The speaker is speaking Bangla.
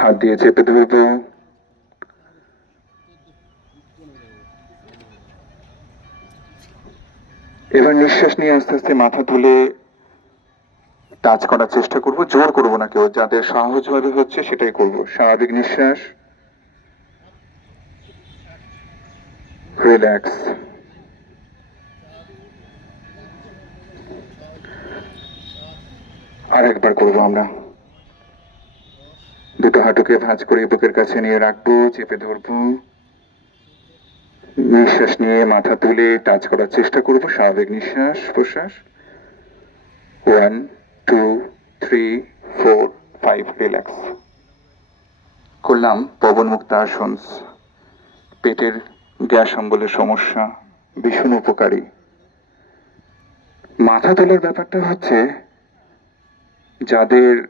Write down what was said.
হাত দিয়ে চেপে ধরবো। এবার নিঃশ্বাস নিয়ে আস্তে আস্তে মাথা তুলে টাচ করার চেষ্টা করব, জোর করব না, কেউ যাদের সহজভাবে হচ্ছে সেটাই করব। স্বাভাবিক নিঃশ্বাস, রিল্যাক্স। আর একবার করবো আমরা। দুটো হাঁটুকে ভাঁজ করে বুকের কাছে নিয়ে রাখবো, চেপে ধরবো। নিঃশ্বাস নিয়ে মাথা তুলে টাচ করার চেষ্টা করব, স্বাভাবিক নিঃশ্বাস প্রশ্বাস। 1 2 3 4 5, রিল্যাক্স। করলাম পবন মুক্ত আসন। পেটের গ্যাস অম্বলের সমস্যা ভীষণ উপকারী। মাথা তোলার ব্যাপারটা হচ্ছে যাদের